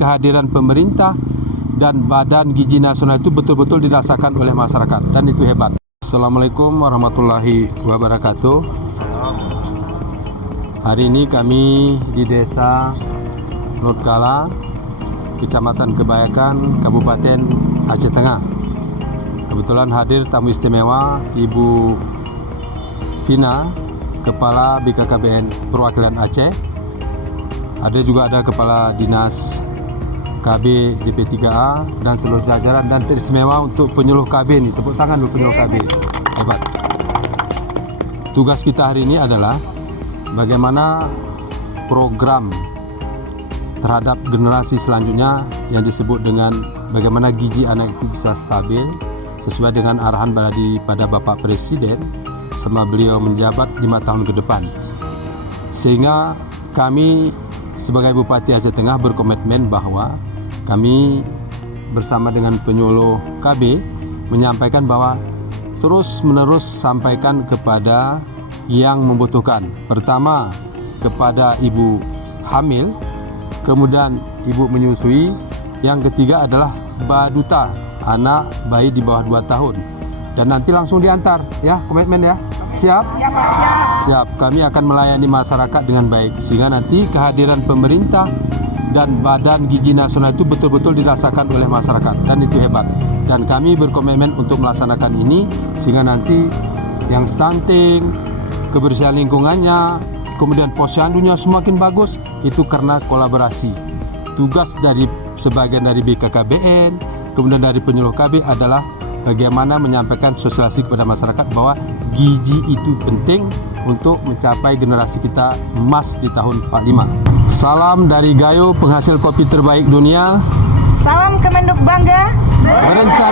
kehadiran pemerintah dan Badan Gizi Nasional itu betul-betul dirasakan oleh masyarakat, dan itu hebat. Assalamualaikum warahmatullahi wabarakatuh. Hari ini kami di Desa Nutkala, Kecamatan Kebayakan, Kabupaten Aceh Tengah. Kebetulan hadir tamu istimewa Ibu Vina, Kepala BKKBN Perwakilan Aceh. Ada Kepala Dinas KB DP3A dan seluruh jajaran, dan teristimewa untuk penyuluh KB nih. Tepuk tangan untuk penyuluh KB. Hebat. Tugas kita hari ini adalah bagaimana program terhadap generasi selanjutnya yang disebut dengan bagaimana gizi anak itu bisa stabil sesuai dengan arahan pada Bapak Presiden selama beliau menjabat 5 tahun ke depan. Sehingga kami sebagai Bupati Aceh Tengah berkomitmen bahwa kami bersama dengan penyuluh KB menyampaikan bahwa terus-menerus sampaikan kepada yang membutuhkan. Pertama, kepada ibu hamil, kemudian ibu menyusui, yang ketiga adalah baduta, anak bayi di bawah 2 tahun. Dan nanti langsung diantar, ya, komitmen ya. Siap? Siap. Kami akan melayani masyarakat dengan baik, sehingga nanti kehadiran pemerintah dan Badan Gizi Nasional itu betul-betul dirasakan oleh masyarakat, dan itu hebat. Dan kami berkomitmen untuk melaksanakan ini sehingga nanti yang stunting, kebersihan lingkungannya, kemudian posyandunya semakin bagus, itu karena kolaborasi. Tugas dari sebagian dari BKKBN, kemudian dari penyuluh KB adalah bagaimana menyampaikan sosialisasi kepada masyarakat bahwa gizi itu penting untuk mencapai generasi kita emas di tahun 45. Salam dari Gayo, penghasil kopi terbaik dunia. Salam Kemenduk bangga. Berencana